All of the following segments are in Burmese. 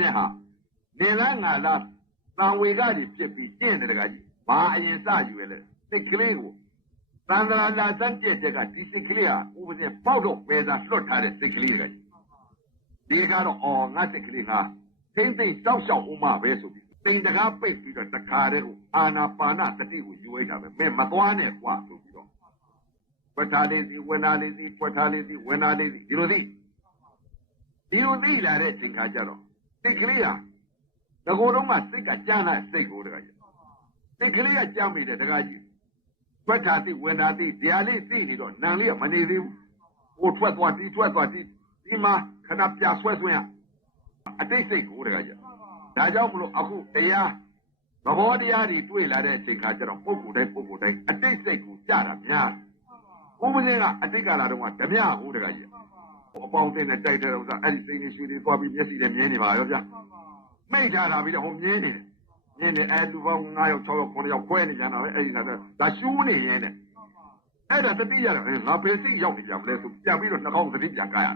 စဉ်ဟာနေလားငါလားသံဝေကကြီးဖြစ်ပြီးကျင့်တယ်တကကြီးဘာအရင်စယူရလဲစိတ်ကလေးကိုသံဃာလာစမ်းကြည့်တဲ့ကဒီစိတ်ကလေးဟာဥပစဉ်ပေါက်တော့ပဲသာလွတ်ထားတဲ့စိတ်ကလေးတကကြီးဒီကတော့အော်ငါစိတ်ကလေးကသိမ့်သိမ့်တောက်လျှောက်ဥမပဲဆိုပြီးတိမ်တကားပိတ်ပြီးတော့တခါတည်းကိုအာနာပါနတတိကိုယူလိုက်တာပဲမင်းမသွားနဲ့ကွာဆိုပြီးတော့ဝဋ္ဌာလေးစီဝဏ္ဏလေးစီဝဋ္ဌာလေးစီဝဏ္ဏလေးစီဒီလိုသိလာတဲ့အချိန်ခါကျတော့စိတ်ကလေးဟာငကိုယ်တော့မှစိတ်ကကြမ်းလာစိတ်ကိုတကကြီးစိတ်ကလေးကကြမ်းမိတယ်တကကြီးဝဋ္ဌာတိဝဏ္ဏတိတရားလေးသိနေတော့နံလေးကမနေသေးဘူးဟိုထွက်သွားဒီမှာခဏပြဆွဲရအတိတ်စိတ်ကိုတကကြီးဒါကြောင့်မလို့အခုတရားသဘောတရားတွေတွေ့လာတဲ့အချိန်ခါကျတော့ပုဂ္ဂိုလ်တိုင်းအတိတ်စိတ်ကိုကြားတာများဥပဇင်းကအတိတ်ကလာတော့ဓမြဟိုတကကြီးအပေါင်းအသင်းနဲ့တိုက်တဲ့ဥစ္စာအဲ့ဒီစိတ်နဲ့ရှိနေသွားပြီးမျက်စိနဲ့မြင်နေပါရောဗျာမိတ်ထားတာပြီးတော့ဟိုမြင်နေအဲ့လူပေါင်း9ယောက်6ယောက်9ယောက်ခွဲနေကြတာပဲအဲ့ဒီကဒါရှူးနေရင်တဲ့အဲ့ဒါတတိယတော့ငါပဲစိတ်ရောက်နေကြမလဲဆိုပြန်ပြီးတော့နှာခေါင်းသတိပြန်ကားရ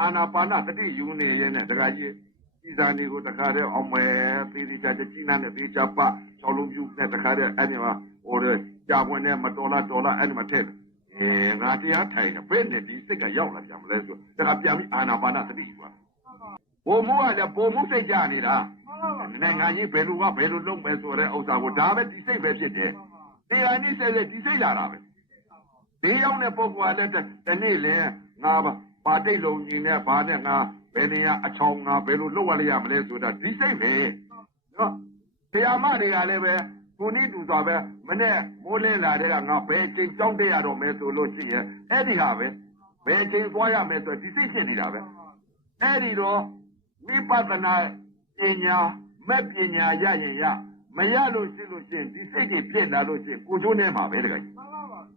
အာနာပါနတတိယူနေရင်တဲ့တကကြီးဒီဇာနေကိုတခါတည်းအောင်မယ်သေးသေးချာကြီးနာနဲ့သေးချာပ6လုံးပြူနဲ့တခါတည်းအဲ့ဒီမှာဟိုကြာပွင့်နဲ့မတော်လားအဲ့ဒီမှာထည့်ငါတရားထိုင်တယ်ဘယ်နဲ့ဒီစိတ်ကရောက်လာကြမလဲဆိုတခါပြန်ပြီးအာနာပါနတတိယူပါဘုံမိုးကလည်းဘုံမိုးစိတ်ကြနေတာနိုင်ငံကြီးဘယ်လိုလုပ်မယ်ဆိုတဲ့ဥစ္စာကိုဒါပဲဒီစိတ်ပဲဖြစ်တယ်တရားနည်းဆက်ဒီစိတ်လာတာပဲဒီရောက်တဲ့ပုဂ္ဂိုလ်ကလည်းဒီနေ့လေငါပါတိတ်လုံးကြီးနဲ့ဘာနဲ့ငါဘယ်နေရာအချောင်းငါဘယ်လိုလုပ်ရမလဲဆိုတာဒီစိတ်ပဲနော်တရားမတွေကလည်းပဲကိုနည်းတူစွာပဲမနဲ့မိုးလင်းလာတဲ့ကငါဘယ်ချိန်ကြောင်းတက်ရတော့မယ်ဆိုလို့ရှိရင်အဲ့ဒီဟာပဲဘယ်ချိန်သွားရမယ်ဆိုဒီစိတ်ဖြစ်နေတာပဲအဲ့ဒီတော့ဝိပဿနာပညာမဲ့ပညာရရင်ရမရလို့ရှိရင်ဒီစိတ်ကြီးဖြစ်လာလို့ရှိရင်ကိုချိုးနေမှာပဲတကယ်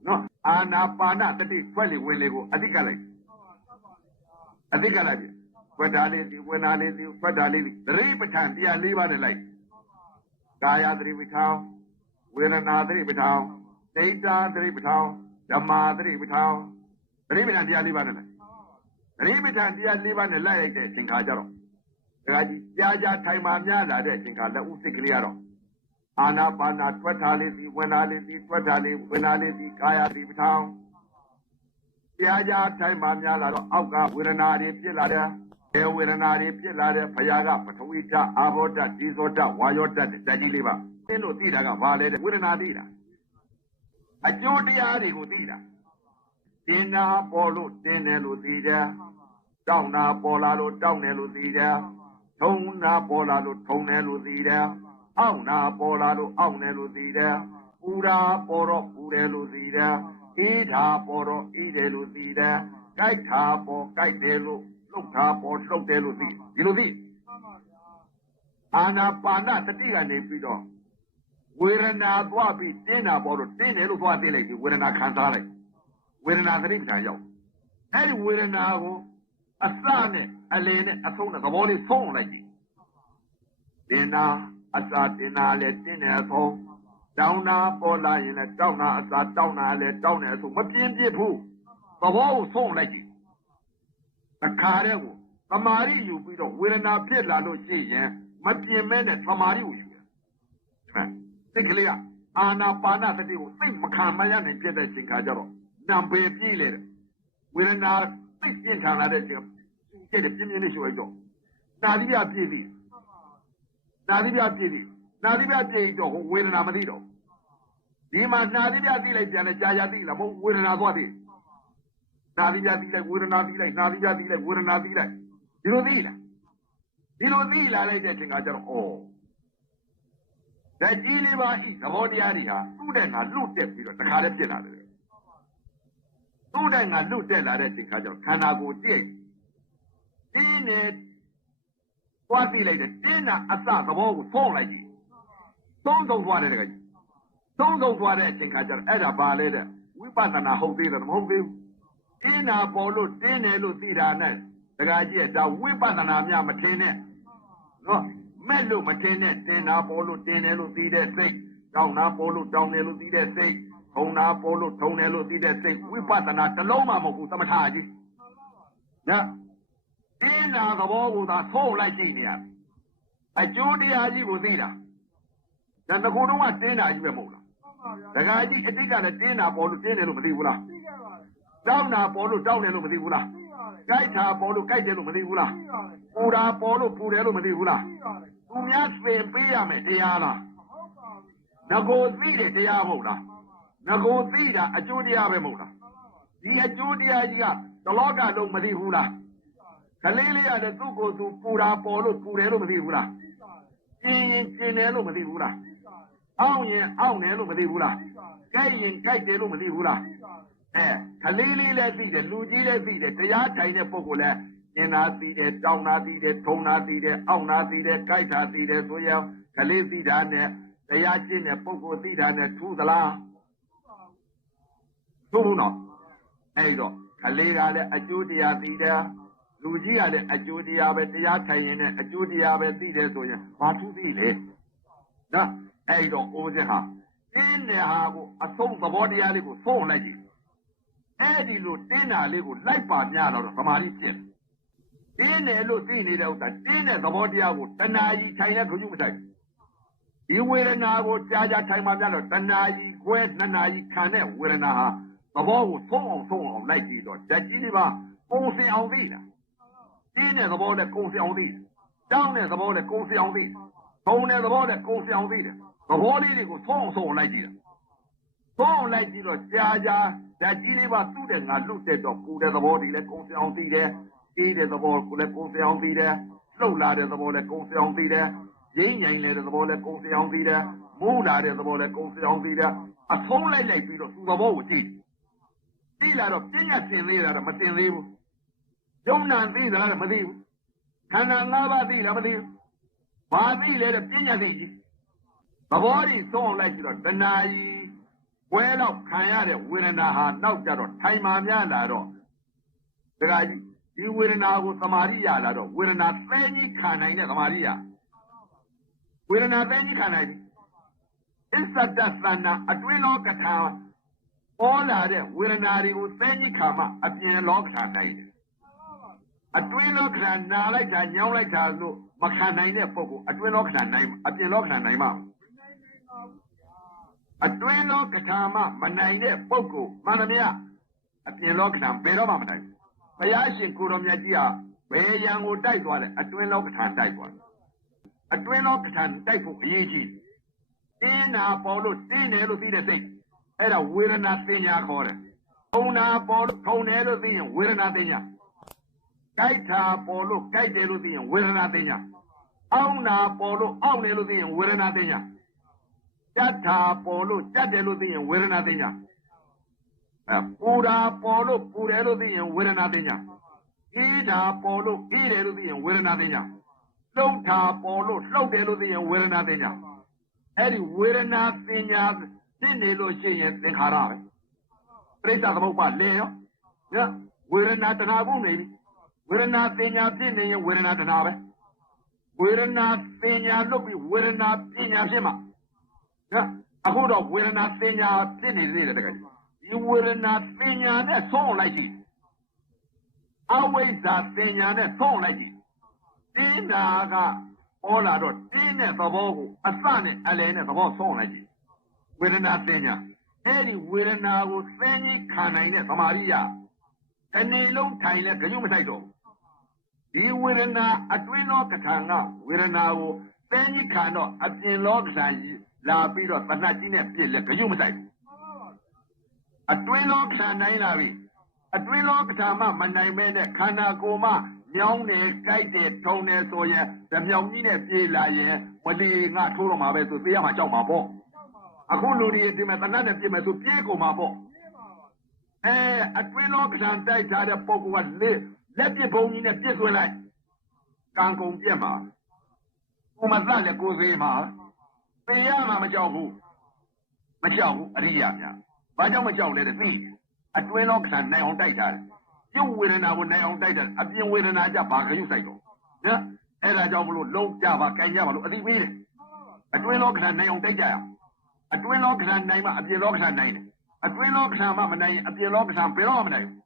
နော်အာနာပါနတတိဖွက်လေဝင်လေကိုအတိကလိုက်ပြီဝဋ္ဌာလေးစီဝဏ္ဏလေးစီဝဋ္ဌာလေးစီသတိပဋ္ဌာန်တရား၄ပါးနဲ့လိုက်ကာယသတိပဋ္ဌာန်ဝေဒနာသတိပဋ္ဌာန်ဒိဋ္ဌာသတိပဋ္ဌာန်ဓမ္မာသတိပဋ္ဌာန်သတိပဋ္ဌာန်တရား၄ပါးနဲ့လိုက်သတိပဋ္ဌာန်တရား၄ပါးနဲ့လိုက်လိုက်တဲ့အချိန်ခါကျတော့ဒါကြီးကြာထိုင်မှများလာတဲ့အချိန်ခါလက်ဦးစိတ်ကလေးကတော့အာနာပါနာထွတ်ထားလေးစီဝဏ္ဏလေးစီထွတ်ထားလေးဝဏ္ဏလေးစီကာယသတိပဋ္ဌာန်ကြာထိုင်မှများလာတော့အောက်ကဝေဒနာတွေဖြစ်လာတယ်ဝေဒနာတွေဖြစ်လာတဲ့ဘုရားကပထဝီဓာတ်အာဘောဓာတ်ဒီဇောဓာတ်ဝါယောဓာတ်ဓာတ်ကြီးလေးပါသင်တို့သိတာကဘာလဲတဲ့ဝေဒနာသိတာအကျိုးတရားတွေကိုသိတာတင်နာပေါ်လို့တင်တယ်လို့သိတယ်တောင်းနာပေါ်လာလို့တောင်းတယ်လို့သိတယ်ထုံနာပေါ်လာလို့ထုံတယ်လို့သိတယ်အောင့်နာပေါ်လာလို့အောင့်တယ်လို့သိတယ်ပူရာပေါ်တော့ပူတယ်လို့သိတယ်အေးဓာပေါ်တော့အေးတယ်လို့သိတယ်ကြိုက်တာပေါ်ကြိုက်တယ်လို့လှုပ်တာပေါ်လှုပ်တယ်လို့သိဒီလိုသိအာနာပါနတတိကနေပြီးတော့ဝေဒနာသွားပြီးတင်းတာပေါ်တော့တင်းတယ်လို့သွားသိလိုက်ဒီဝေဒနာခံစားလိုက်ဝေဒနာသတိပဋ္ဌာန်ရောက်အဲ့ဒီဝေဒနာကိုအစနဲ့အလယ်နဲ့အဆုံးနဲ့သဘောလေးဆုံးလိုက်ကြည့်တင်းနာအစတင်းနာလည်းတင်းတယ်အဆုံးတောင်းနာပေါ်လာရင်လည်းတောင်းနာအစတောင်းနာလည်းတောင်းတယ်အဆုံးမပြင်းပြဘူးသဘောကိုဆုံးလိုက်ကြည့်တခါတည်းကိုသမာဓိယူပြီးတော့ဝေဒနာဖြစ်လာလို့ရှိရင်မပြင်းမဲနဲ့သမာဓိကိုယူတယ်စိတ်ကလေးကအာနာပါနသတိကိုသိမခံမရနိုင်ဖြစ်တဲ့ချိန်ခါကျတော့နံပေပြည့်လေဝေဒနာသိပြင်းထန်လာတဲ့ချိန်ကျတဲ့ပြင်းပြင်းလေးရှိုးလိုက်တော့နာသီပြပြည့်ပြီနာသီပြပြည့်တော့ဝေဒနာမသိတော့ဒီမှာနာသီပြသိလိုက်ပြန်လဲကြာသိလားမဟုတ်ဝေဒနာသွားသိနာသီပြသိလိုက်ဝေဒနာသိလိုက်နာသီပြသိလိုက်ဝေဒနာသိလိုက်ဒီလိုသိလားဒီလိုသိလာလိုက်တဲ့အချိန်ကကျတော့ဩဓာတ်ကြီးလေးပါဤသဘောတရားတွေဟာသူ့တဲ့ငါလွတ်တက်ပြီးတော့တခါတည်းဖြစ်လာတယ်သူ့တဲ့ငါလွတ်တက်လာတဲ့အချိန်ကကျတော့ခန္ဓာကိုယ်တည့်တင်းနေသွားသိလိုက်တယ်တင်းတာအစသဘောကိုဖုံးလိုက်ကြည့်သုံးသွားတယ်တကယ်သုံးသွားတဲ့အချိန်ကကျတော့အဲ့ဒါပါလေတဲ့ဝိပဿနာဟုတ်သေးတယ်မဟုတ်သေးဘူးတင်းတာပေါ်လို့တင်းတယ်လို့သိတာနဲ့တကယ်ကြီးဒါဝိပဿနာများမထင်နဲ့နော်မဲ့လို့မတင်နဲ့တင်တာပေါ်လို့တင်တယ်လို့သိတဲ့စိတ်တောင်းတာပေါ်လို့တောင်းတယ်လို့သိတဲ့စိတ်ထုံတာပေါ်လို့ထုံတယ်လို့သိတဲ့စိတ်ဝိပဿနာတစ်လုံးမှမဟုတ်ဘူးသမထကြီးနော် တင်းနာသဘောကိုသာသုံးလိုက်ကြည့်နေရအကျိုးတရားကြီးကိုသိတာဒါတကူတော့ကတင်းနာကြီးပဲမဟုတ်လားဒကာကြီးအတိတ်ကလည်းတင်းနာပေါ်လို့တင်းတယ်လို့မသိဘူးလားတောင်းနာပေါ်လို့တောင်းတယ်လို့မသိဘူးလားကြိုက်တာပေါ်လို့ကြိုက်တယ်လို့မသိဘူးလားပူတာပေါ်လို့ပူတယ်လို့မသိဘူးလားသူများသင်ပေးရမယ်တရားလားငကိုသိတယ်တရားမဟုတ်လားငကိုသိတာအကျိုးတရားပဲမဟုတ်လားဒီအကျိုးတရားကြီးကတလောကလုံးမသိဘူးလားကလေးလေးရတယ်သူ့ကိုယ်သူပူတာပေါ်လို့ပူတယ်လို့မသိဘူးလားကျင်ရင်ကျင်တယ်လို့မသိဘူးလားအောင်းရင်အောင်းတယ်လို့မသိဘူးလားကြိုက်ရင်ကြိုက်တယ်လို့မသိဘူးလားကလေးလေးလည်းသိတယ်လူကြီးလည်းသိတယ်တရားထိုင်တဲ့ပုဂ္ဂိုလ်လည်းကျင်နာသိတယ်တောင်းနာသိတယ်ထုံနာသိတယ်အောင်းနာသိတယ်ကြိုက်တာသိတယ်ဆိုရင်ကလေးသိတာနဲ့တရားကျင့်တဲ့ပုဂ္ဂိုလ်သိတာနဲ့ထူးသလားထူးဘူးနော်အဲ့တော့ကလေးကလည်းအကျိုးတရားသိတယ်လူကြီးကလည်းအကျိုးတရားပဲတရားထိုင်ရင်လည်းအကျိုးတရားပဲသိတယ်ဆိုရင်ဘာထူးသိလဲနော်အဲ့တော့အိုးစင်ဟာတင်းတဲ့ဟာကိုအဆုံးသဘောတရားလေးကိုသုံးလိုက်ကြည့်အဲ့ဒီလိုတင်းတာလေးကိုလိုက်ပါများတော့သမာဓိကျင့်တင်းတယ်လို့သိနေတဲ့ဥစ္စာတင်းတဲ့သဘောတရားကိုတဏှာကြီးထိုင်တဲ့ခရုမထိုင်ဒီဝေဒနာကိုကြာကြာထိုင်မှများတော့တဏှာကြီးခွဲနှစ်နာရီခံတဲ့ဝေဒနာဟာသဘောကိုသုံးအောင်လိုက်ကြည့်တော့ဓာတ်ကြီးတွေပါပုံစံအောင်သိတာတင်းတဲ့သဘောနဲ့ကုံစအောင်သိတယ်တောင်းတဲ့သဘောနဲ့ကုံစအောင်သိတယ်ထုံတဲ့သဘောနဲ့ကုံစအောင်သိတယ်သဘောလေးတွေကိုသုံးအောင်လိုက်ကြည့်တာသုံးအောင်လိုက်ကြည့်တော့ကြာကြာဓာတ်ကြီးလေးပါသူ့တဲ့ငါလွတ်တဲ့တော့ပူတဲ့သဘောတွေလည်းကုံစအောင်သိတယ်အေးတဲ့သဘောကိုလည်းကုံစအောင်သိတယ်လှုပ်လာတဲ့သဘောလည်းကုံစအောင်သိတယ်ရင်းញိုင်တဲ့သဘောလည်းကုံစအောင်သိတယ်မူးလာတဲ့သဘောလည်းကုံစအောင်သိတယ်အဆုံးလိုက်ပြီးတော့သူ့သဘောကိုကြည့်လာတော့ပြင်းရတင်သေးတာတော့မတင်သေးဘူးယုံနာသိသလားမသိဘူးခန္ဓာ၅ပါးသိလားမသိဘူးဘာသိလဲတဲ့ပြဉ္ညာသိကြီးသဘောတွေသုံးလိုက်ပြီးတော့တဏှာကြီးဝဲတော့ခံရတဲ့ဝေဒနာဟာနောက်ကြတော့ထိုင်မှများလာတော့ဒကာကြီးဒီဝေဒနာကိုသမာဓိရလာတော့ဝေဒနာသဲကြီးခံနိုင်တဲ့သမာဓိရဝေဒနာသဲကြီးခံနိုင်ပြီအစ္ဆဒသနာအတွင်းလောကထာပေါ်လာတဲ့ဝေဒနာတွေကိုသဲကြီးခံမှအပြင်လောကထာနိုင်တယ်အတွင်းလောကထာနာလိုက်တာညောင်းလိုက်တာလို့မခံနိုင်တဲ့ပုဂ္ဂိုလ်အတွင်းလောကထာနိုင်အပြင်လောကထာနိုင်မှာအတွင်းလောကထာမှမနိုင်တဲ့ပုဂ္ဂိုလ်မှန်သမျှအပြင်လောကထာဘယ်တော့မှမနိုင်ဘုရားရှင်ကိုတော်မြတ်ကြီးဟာဘယ်ရန်ကိုတိုက်သွားလဲအတွင်းလောကထာတိုက်သွားအတွင်းလောကထာတိုက်ဖို့အရေးကြီးတင်းနာပေါ်လို့တင်းတယ်လို့သိတဲ့စိတ်အဲ့ဒါဝေဒနာသိညာခေါ်တယ်ထုံနာပေါ်လို့ထုံတယ်လို့သိရင်ဝေဒနာသိညာကြိုက်တာပေါ်လို့ကြိုက်တယ်လို့သိရင်ဝေဒနာသိညာအောင်းနာပေါ်လို့အောင်းတယ်လို့သိရင်ဝေဒနာသိညာကြက်တာပေါ်လို့ကြက်တယ်လို့သိရင်ဝေဒနာသိညာပူတာပေါ်လို့ပူတယ်လို့သိရင်ဝေဒနာသိညာအေးတာပေါ်လို့အေးတယ်လို့သိရင်ဝေဒနာသိညာလှုပ်တာပေါ်လို့လှုပ်တယ်လို့သိရင်ဝေဒနာသိညာအဲ့ဒီဝေဒနာသိညာသိနေလို့ရှိရင်သင်္ခါရပဲပြိဿသမုပ္ပါလဲရောဝေဒနာတဏှာပုနေပြီဝေဒနာပညာဖြစ်နေရင်ဝေဒနာတဏှာပဲဝေဒနာပညာလုပ်ပြီးဝေဒနာပညာဖြစ်မှာနော်အခုတော့ဝေဒနာပညာဖြစ်နေသေးတယ်တကယ်ဒီဝေဒနာပညာနဲ့ဆုံးလိုက်ကြည့်အဝိဇ္ဇာပညာနဲ့ဆုံးလိုက်ကြည့်တင်းတာကဟောလာတော့တင်းတဲ့သဘောကိုအစနဲ့အလယ်နဲ့သဘောဆုံးလိုက်ကြည့်ဝေဒနာပညာအဲ့ဒီဝေဒနာကိုသိကြီးခံနိုင်တဲ့သမာဓိရတနေ့လုံးထိုင်လဲကြွမဆိုင်တော့ဒီဝေဒနာအတွင်းလောကထာကဝေဒနာကိုသိကြီးခံတော့အပြင်လောကထာကြီးလာပြီးတော့တဏှတ်ကြီးနဲ့ပြည့်လဲကြွမဆိုင်ဘူးအတွင်းလောကထာနိုင်လာပြီအတွင်းလောကထာမှမနိုင်မဲနဲ့ခန္ဓာကိုယ်မှညောင်းတယ်ကြိုက်တယ်ထုံတယ်ဆိုရင်ဓမြောင်ကြီးနဲ့ပြေးလာရင်မလီငါထိုးတော့မှာပဲဆိုသိရမှာကြောက်မှာပေါ့အခုလူတွေဒီမှာတဏှတ်နဲ့ပြည့်မယ်ဆိုပြေးကုန်မှာပေါ့အတွင်းလောကထာတိုက်ထားတဲ့ပုဂ္ဂိုလ်ကလက်ပြဘုံကြီးနဲ့ပြည့်စွဲလိုက်ကံကုန်ပြက်မှာကိုမသက်လည်းကိုသေးမှာပေရမှာမကြောက်ဘူးအရိယာများဘာကြောင့်မကြောက်လဲသိအတွင်းလောကထာနိုင်အောင်တိုက်ထားတယ်ပြုတ်ဝေဒနာကိုနိုင်အောင်တိုက်တယ်အပြင်ဝေဒနာကြဘာခရုစိုက်တော့နော်အဲ့ဒါကြောင့်မလို့လုံးကြပါကြိုင်ကြပါလို့အသိပေးတယ်အတွင်းလောကထာနိုင်အောင်တိုက်ကြရအတွင်းလောကထာနိုင်မှအပြင်လောကထာနိုင်တယ်အတွင်းလောကထာမှမနိုင်ရင်အပြင်လောကထာဘယ်တော့မှမနိုင်ဘူး